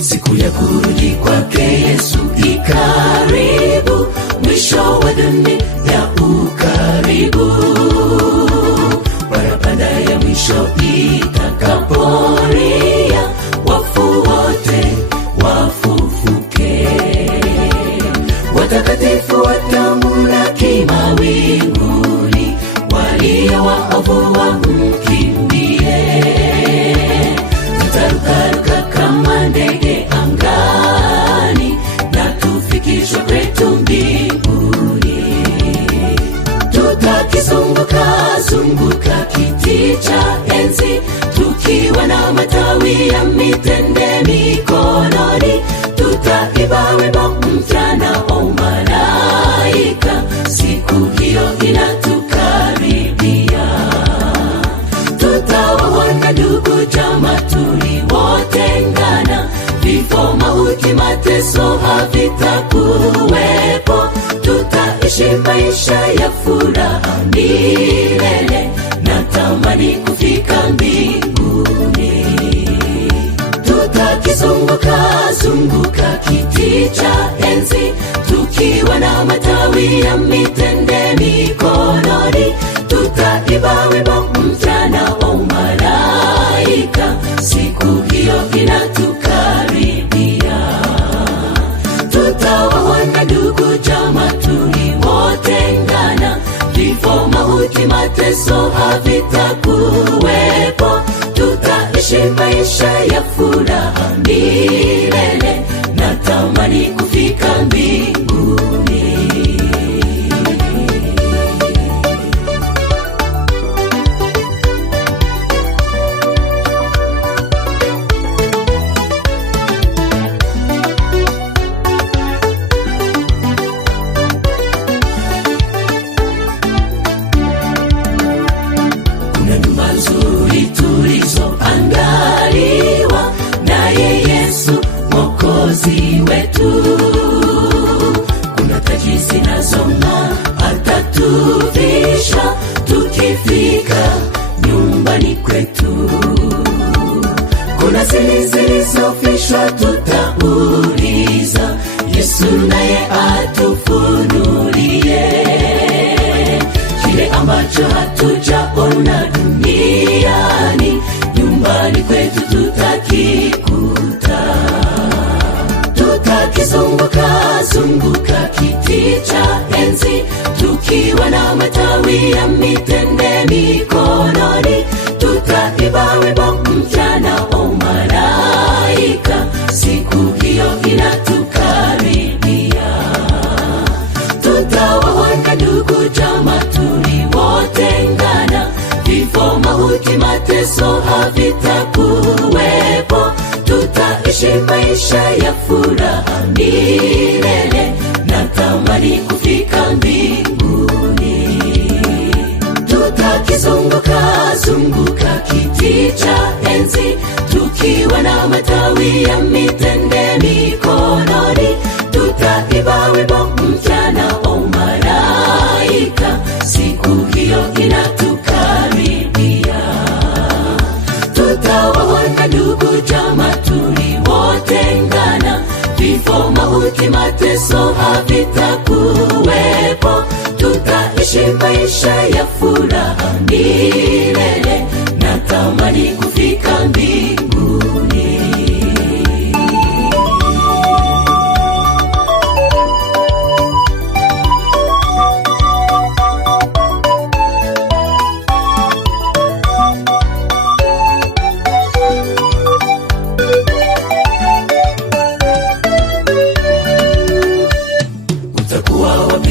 Siku ya kurudi kwake Yesu ikaribu, mwisho wa dunia ukaribu. Parapanda ya mwisho itakapolia, wafu wote wafufuke. Watakatifu watamlaki mawinguni, walio waovu wamkimbie. Tutarukaruka kama ndege angani, na tufikishwe kwetu mbinguni. Tutakizunguka kiti cha enzi, tukiwa na matawi ya mitende mikononi. Tutaimba wimbo mpya na malaika, siku hiyo inatukaribia. Tutawaona ndugu jamaa tuliwotengana, vifo, mauti, mateso havitakuwepo. Tutaishi maisha ya furaha milele, natamani kufika mbinguni. Tutakizunguka kiti cha enzi, tukiwa na matawi ya mitende mikononi. Tutaimba wimbo mpya na malaika, siku hiyo inatukaribia. Tutawaona ndugu jamaa tuliwotengana, vifo, mauti, mateso havitakuwepo. Tutaishi maisha ya furaha milele, natamani kufika mbinguni. Tulizoandaliwa naye Yesu Mwokozi wetu, kuna taji zinazong'aa atatuvisha tukifika nyumbani kwetu. Kuna siri zilizofishwa tutauliza, Yesu naye atufunulie kile ambacho hatujaona duniani. Nyumbani kwetu tutakikuta. Tutakizunguka kiti cha enzi, tukiwa na matawi ya mitende mikononi. Tutaimba wimbo mpya na malaika, siku hiyo inatukaribia. Tutawaona ndugu jamaa tuliwotengana, vifo, mauti, mateso havitakuwepo. Tutaishi maisha ya furaha milele, natamani kufika mbinguni. Tutakizunguka kiti cha enzi, tukiwa na matawi ya mitende mikononi. Tutaimba wimbo mpya na malaika, siku hiyo inatukaribia. Tutawaona ndugu jamaa tuliwotengana, vifo, mauti, mateso havitakuwepo. Tutaishi maisha ya furaha milele, natamani kufika mbinguni.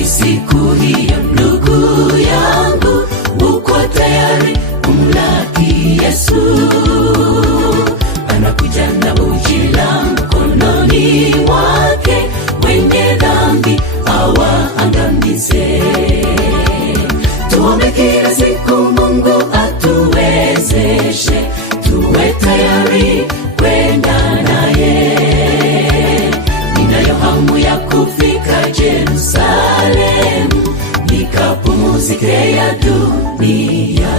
Siku hiyo ndugu yangu, uko tayari kumlaki Yesu? Anakuja na ujira mkononi mwake, wenye dhambi awaangamize. Tuombe kila siku Mungu atuwezeshe, tuwe tayari kwenda naye. Ninayo hamu ya kufika Yerusalemu, pekee ya dunia.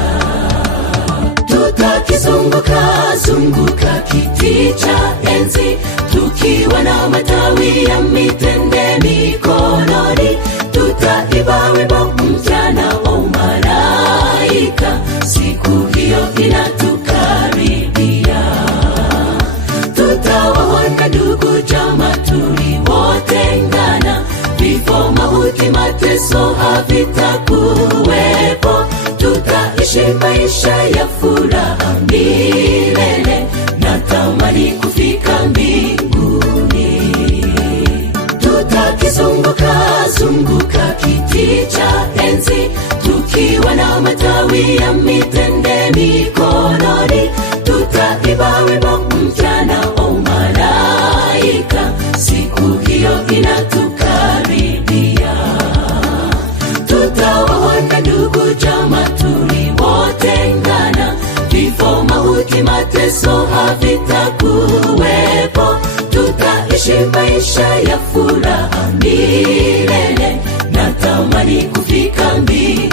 Tutakizunguka kiti cha enzi, tukiwa na matawi ya mitende mikononi. Tutaimba wimbo mpya na malaika, siku hiyo inatukaribia. Tutawaona ndugu jamaa tuliotengana, vifo, mauti, mateso havitakuwepo. Tutaishi maisha ya furaha milele, natamani kufika mbinguni. Tutakizunguka kiti cha enzi, tukiwa na matawi ya mitende mikononi. Tutaimba wimbo mpya na malaika, siku hiyo inatukaribia. Tutawaona ndugu jamaa tuliotengana, vifo, mauti, mateso havitakuwepo. Tutaishi maisha ya furaha milele, natamani kufika mbinguni.